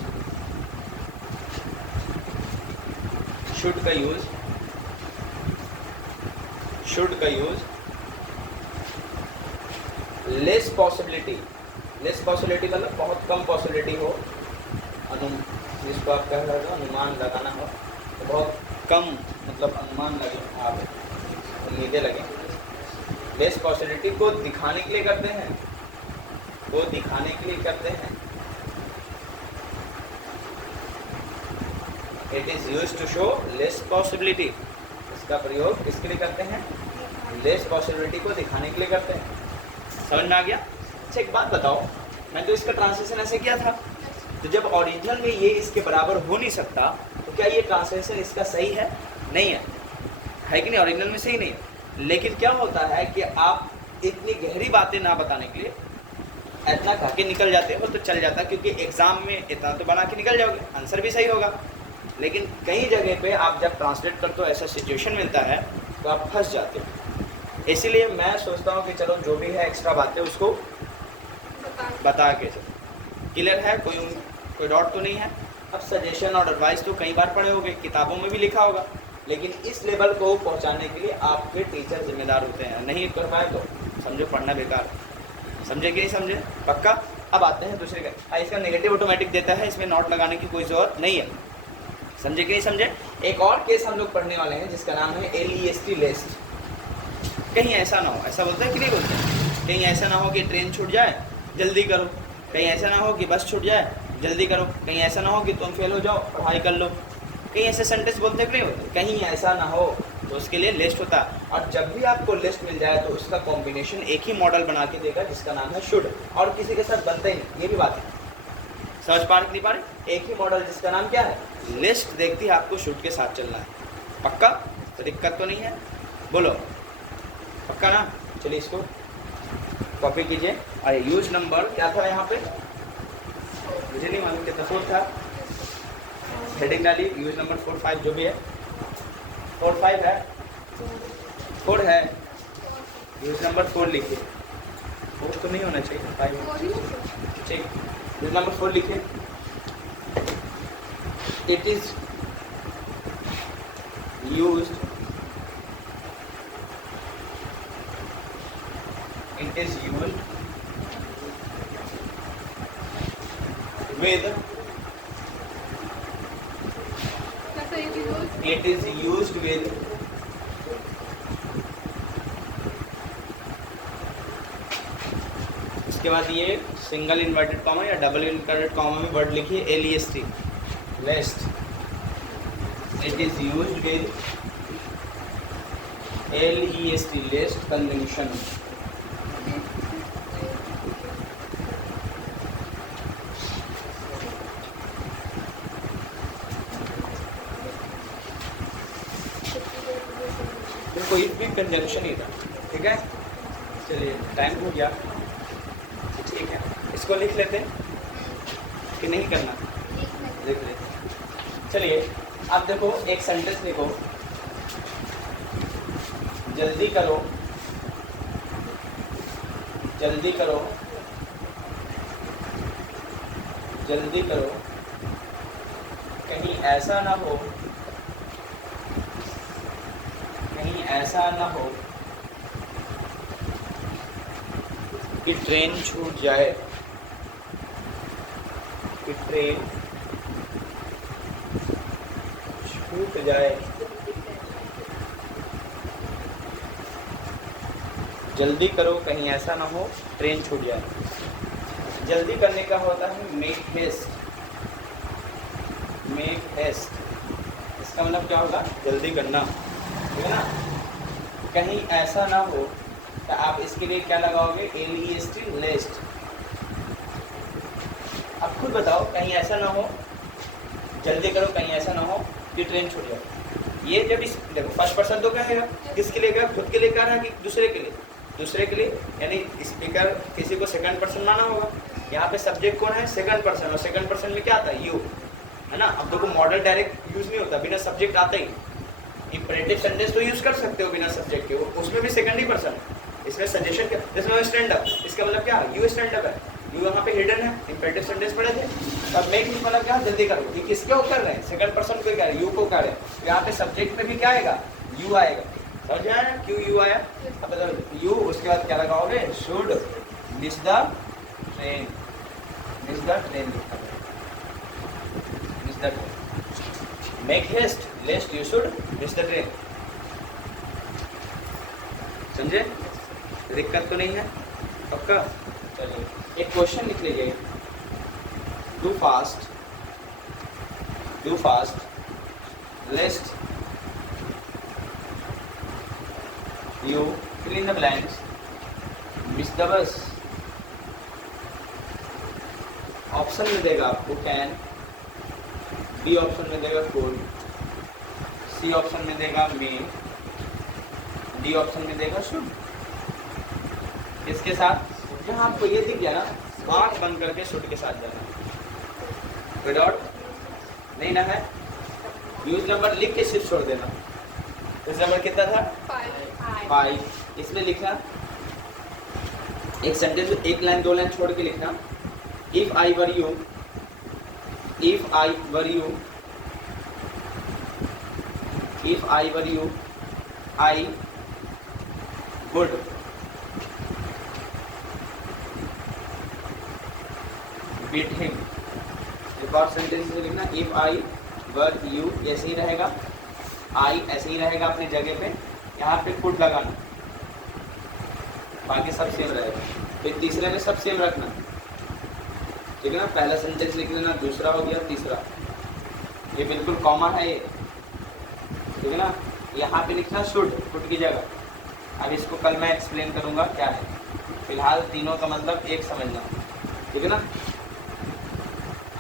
शुड का यूज, शुड का use, less possibility, less possibility मतलब बहुत कम पॉसिबिलिटी हो, जिसको आप कह रहे हो अनुमान लगाना हो, तो बहुत कम मतलब अनुमान लगे, आप उम्मीदें लगे। लेस पॉसिबिलिटी को दिखाने के लिए करते हैं, वो दिखाने के लिए करते हैं। It is use to show less possibility, इसका प्रयोग किसके लिए करते हैं? लेस पॉसिबिलिटी को दिखाने के लिए करते हैं। समझ में आ गया? अच्छा एक बात बताओ, मैं तो इसका ट्रांसलेशन ऐसे किया था, तो जब ओरिजिनल में ये इसके बराबर हो नहीं सकता, तो क्या ये ट्रांसलेशन इसका सही है? नहीं है, है कि नहीं? ओरिजिनल में सही नहीं है, लेकिन क्या होता है कि आप इतनी गहरी बातें ना बताने के लिए इतना कह के निकल जाते हो तो चल जाता है, क्योंकि एग्जाम में इतना तो बना के निकल जाओगे, आंसर भी सही होगा। लेकिन कई जगह पे आप जब ट्रांसलेट करते हो ऐसा सिचुएशन मिलता है तो आप फंस जाते हो। इसीलिए मैं सोचता हूँ कि चलो जो भी है एक्स्ट्रा बातें उसको बता के चलो। क्लियर है? कोई डाउट तो नहीं है? अब सजेशन और एडवाइस तो कई बार पढ़े होंगे, किताबों में भी लिखा होगा, लेकिन इस लेवल को पहुंचाने के लिए आपके टीचर जिम्मेदार होते हैं। नहीं कर पाए तो समझो पढ़ना बेकार। समझे कि नहीं समझे? पक्का? अब आते हैं दूसरे का। इसका नेगेटिव ऑटोमेटिक देता है, इसमें नोट लगाने की कोई ज़रूरत नहीं है। समझे कि नहीं समझे? एक और केस हम लोग पढ़ने वाले हैं जिसका नाम है LEST लेस्ट। कहीं ऐसा ना हो, ऐसा बोलते हैं कि नहीं बोलते हैं? कहीं ऐसा ना हो कि ट्रेन छूट जाए, जल्दी करो। कहीं ऐसा ना हो कि बस छूट जाए, जल्दी करो। कहीं ऐसा ना हो कि तुम फेल हो जाओ, पढ़ाई कर लो। कहीं ऐसे सेंटेंस बोलते हैं कि नहीं बोलते? कहीं ऐसा ना हो तो उसके लिए लिस्ट होता है। और जब भी आपको लिस्ट मिल जाए तो उसका कॉम्बिनेशन एक ही मॉडल बना के देगा जिसका नाम है शुड, और किसी के साथ बनता ही नहीं। ये भी बात है, समझ पा रहे नहीं पा रहे? एक ही मॉडल जिसका नाम क्या है? लिस्ट देखती है आपको शुड के साथ चलना है। पक्का? तो दिक्कत तो नहीं है? बोलो पक्का ना? चलिए इसको कॉपी कीजिए। अरे यूज नंबर क्या था यहाँ पे? मुझे नहीं मालूम कितना 4 था। हेडिंग डाली यूज नंबर 4 5 जो भी है। 4 5 है, 4 है, यूज नंबर 4 लिखिए। 4 तो नहीं होना चाहिए, 5 ठीक। यूज नंबर 4 लिखिए। It is used with it is used with इसके बाद ये सिंगल इन्वर्टेड कॉमा या डबल इन्वर्टेड कॉमा में वर्ड लिखिए LEST lest. It is used with LEST lest conjunction. कोई भी कंजंक्शन ही था, ठीक है? चलिए टाइम हो गया, ठीक है। इसको लिख लेते कि नहीं करना? लिख लेते। चलिए अब देखो एक सेंटेंस लिखो, जल्दी करो, जल्दी करो, जल्दी करो, कहीं ऐसा ना हो, कहीं ऐसा ना हो कि ट्रेन छूट जाए, कि ट्रेन छूट जाए। जल्दी करो कहीं ऐसा ना हो ट्रेन छूट जाए। जल्दी करने का होता है मेक हेस्ट, मेक हेस्ट। इसका मतलब क्या होगा? जल्दी करना, ठीक है ना? कहीं ऐसा ना हो तो आप इसके लिए क्या लगाओगे? LEST लेस्ट। अब खुद बताओ, कहीं ऐसा ना हो, जल्दी करो कहीं ऐसा ना हो कि ट्रेन छूट जाए। ये जब इस देखो फर्स्ट पर्सन तो कहेगा, किसके लिए कहेगा? खुद के लिए कह रहा है कि दूसरे के लिए? दूसरे के लिए, यानी स्पीकर किसी को सेकंड पर्सन माना होगा। यहाँ पे सब्जेक्ट कौन है? Second person. और सेकंड पर्सन में क्या आता है? यू, है ना? अब देखो मॉडल डायरेक्ट यूज नहीं होता, बिना सब्जेक्ट आता ही। इंपरेटिव सेंटेंस तो यूज कर सकते हो बिना सब्जेक्ट के, उसमें भी सेकंड ही पर्सन। इसमें सजेशन क्या? इसमें स्टैंड अप, इसका मतलब क्या? यू स्टैंड अप है, यू यहाँ पे हिडन है। इंपरेटिव सेंटेंस पढ़े थे। अब मेक मतलब क्या? जल्दी करो। ये किसके कर रहे हैं? सेकंड पर्सन को कह रहे हैं, यू को कह रहे हैं। यहाँ पे सब्जेक्ट में भी क्या आएगा? यू आएगा। समझ आया क्यों यू आया? अब यू उसके बाद क्या लगाओगे? Should miss the train, miss the train लिखा है, miss the train. Make haste lest you should miss the train. समझे? दिक्कत तो नहीं है? पक्का? चलिए एक क्वेश्चन लिख लीजिए। Do fast, do fast लेस्ट you fill in the blanks, miss the bus। Option में देगा आपको कैन, बी ऑप्शन में देगा कोड, सी ऑप्शन में देगा मे, डी ऑप्शन में देगा शुड। इसके साथ जहाँ आपको ये दिख गया ना, आँख बंद करके शुड के साथ जाना, विदाउट नहीं ना है। यूज नंबर लिख के सिर्फ छोड़ देना। यूज नंबर कितना था? 5। इसमें लिखना एक सेंटेंस में 1 लाइन 2 लाइन छोड़ के लिखना, if I were you, if I were you, if I were you, I would beat him. एक और सेंटेंस में लिखना, इफ आई वर यू, ऐसे ही रहेगा, आई ऐसे ही रहेगा अपनी जगह पे, यहाँ पे वुड लगाना, बाकी सब सेम रहेगा। फिर तीसरे में सब सेम रखना, ठीक है ना। पहला सेंटेंस लिख लेना, दूसरा हो गया, तीसरा ये बिल्कुल कॉमा है ये, ठीक है ना। यहाँ पे लिखना शुड, शुड की जगह। अब इसको कल मैं एक्सप्लेन करूँगा क्या है, फिलहाल तीनों का मतलब एक समझना, ठीक है ना।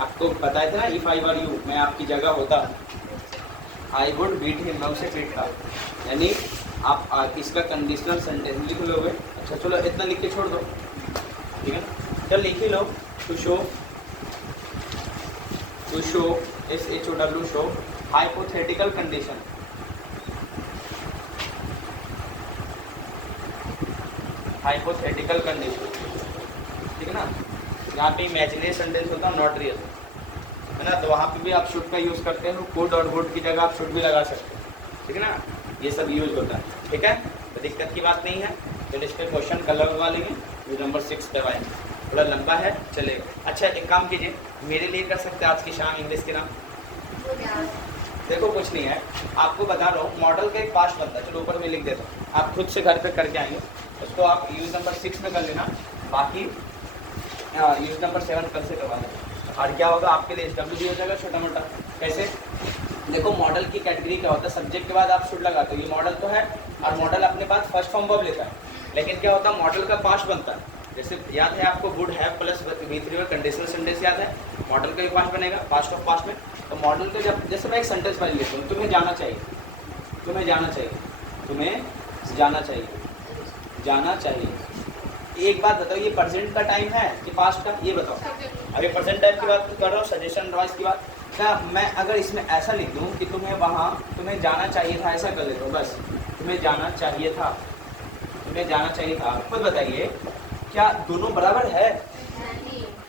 आपको बताया था ना, इफ आई वर यू, मैं आपकी जगह होता, आई वुड बीट हिम, मैं उसे पीटता, यानी आप इसका कंडीशनल सेंटेंस लिख लोगे। अच्छा चलो इतना लिख के छोड़ दो, ठीक है ना। चल लिख ही लो, to show, to show, SHOW, show hypothetical condition, hypothetical condition, ठीक है ना। यहाँ पे इमेजिनरी सेंटेंस होता है, नॉट रियल, है ना। तो वहाँ पे भी आप शुड का यूज़ करते हो, कुड और वुड की जगह आप शुड भी लगा सकते हो, ठीक है ना। ये सब यूज होता है, ठीक है। तो दिक्कत की बात नहीं है। तो इस पर क्वेश्चन कल लगवा लेंगे, जो नंबर 6 पे आएंगे, थोड़ा लंबा है चलेगा। अच्छा एक काम कीजिए, मेरे लिए कर सकते हैं आज की शाम इंग्लिश के नाम। देखो कुछ नहीं है, आपको बता रहा हूँ, मॉडल का एक पास्ट बनता है, चलो ऊपर में लिख देता हूँ, आप खुद से घर पे करके आएंगे, उसको आप यूज नंबर 6 में कर लेना, बाकी यूज नंबर 7 कल से करवा देना। और क्या होगा आपके लिए SW भी हो जाएगा छोटा मोटा। कैसे? देखो मॉडल की कैटेगरी क्या होता है, सब्जेक्ट के बाद आप शुड लगाते हो, ये मॉडल तो है, और मॉडल अपने पास फर्स्ट फॉर्म वर्ब लेता है, लेकिन क्या होता है मॉडल का पास्ट बनता है। जैसे याद है आपको, वुड हैव प्लस V3 में कंडीशनल सेंटेंस याद है, मॉडल का भी पास्ट बनेगा, पास्ट ऑफ पास्ट में। तो मॉडल का जब, जैसे मैं एक सेंटेंस पढ़ लेता हूँ, तुम्हें जाना चाहिए, तुम्हें जाना चाहिए, तुम्हें जाना चाहिए, जाना चाहिए। एक बात बताओ, ये प्रेजेंट का टाइम है कि पास्ट का, ये बताओ। अभी प्रेजेंट टाइम की बात कर रहा हूँ, सजेशन एडवाइस की बात। क्या मैं अगर इसमें ऐसा लिख दूँ कि तुम्हें वहाँ, तुम्हें जाना चाहिए था, ऐसा कर लेता हूँ बस, तुम्हें जाना चाहिए था, तुम्हें जाना चाहिए था। खुद बताइए क्या दोनों बराबर है?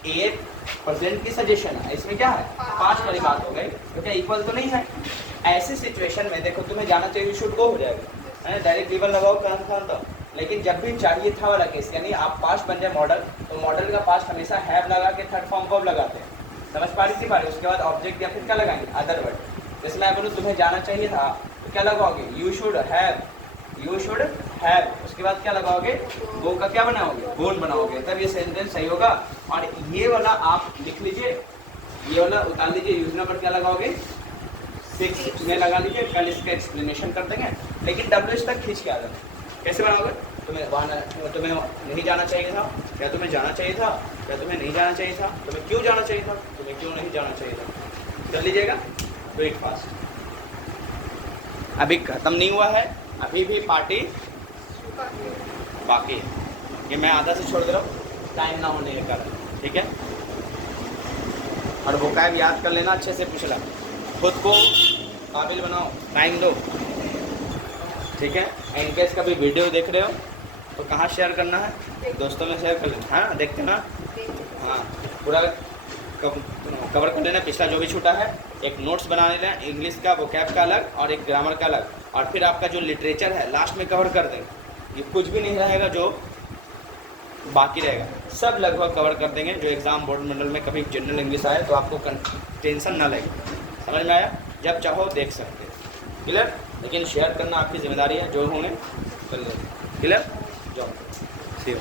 एक प्रेजेंट की सजेशन है, इसमें क्या है पास्ट वाली बात हो गई, तो क्या इक्वल तो नहीं है। ऐसी सिचुएशन में देखो, तुम्हें जाना चाहिए शुड गो हो जाएगा, है डायरेक्ट गिवन लगाओ काम था। लेकिन जब भी चाहिए था वाला केस, यानी आप पास्ट बन जाए मॉडल, तो मॉडल का पास्ट हमेशा हैव लगा के थर्ड फॉर्म वर्ब लगाते हैं, समझ पा रही थी बारी। उसके बाद ऑब्जेक्ट या फिर क्या लगाएंगे, अदर वर्ड। जैसे मैं बोलूँ तुम्हें जाना चाहिए था, तो क्या लगाओगे, you should have, you should have. उसके बाद क्या लगाओगे, गो का क्या बनाओगे, गोन बनाओगे, तब ये सेंटेंस सही होगा। और ये वाला आप लिख लीजिए, ये वाला उतार लीजिए, यूज नंबर क्या लगाओगे 6 में लगा लीजिए, कल इसका एक्सप्लेनेशन कर देंगे। लेकिन WH तक खींच के आ जाना, कैसे बनाओगे, तुम्हें वहाँ, तुम्हें नहीं जाना चाहिए था, क्या तुम्हें जाना चाहिए था, क्या तुम्हें नहीं जाना चाहिए था, तुम्हें क्यों जाना चाहिए था, तुम्हें क्यों नहीं जाना चाहिए था। कर लीजिएगा, वेट फास्ट। अभी खत्म नहीं हुआ है, अभी भी पार्टी बाकी है। ये मैं आधा से छोड़ दे रहा हूँ टाइम ना होने के कारण, ठीक है। और वोकैब याद कर लेना, अच्छे से पूछ ला, खुद को काबिल बनाओ, टाइम दो, ठीक है। इनकेस कभी वीडियो देख रहे हो तो कहाँ शेयर करना है, दोस्तों में शेयर कर लेना, हाँ देखते ना, हाँ पूरा कवर कर लेना, पिछला जो भी छूटा है। एक नोट्स बना लेना, इंग्लिश का वोकैब का अलग और एक ग्रामर का अलग, और फिर आपका जो लिटरेचर है लास्ट में कवर कर देंगे। ये कुछ भी नहीं रहेगा जो बाकी रहेगा, सब लगभग कवर कर देंगे। जो एग्जाम बोर्ड मंडल में कभी जनरल इंग्लिश आए तो आपको टेंशन ना लगे, समझ में आया। जब चाहो देख सकते हैं, क्लियर। लेकिन शेयर करना आपकी जिम्मेदारी है, जो होंगे कर लेते, क्लियर। जाओ सी यू।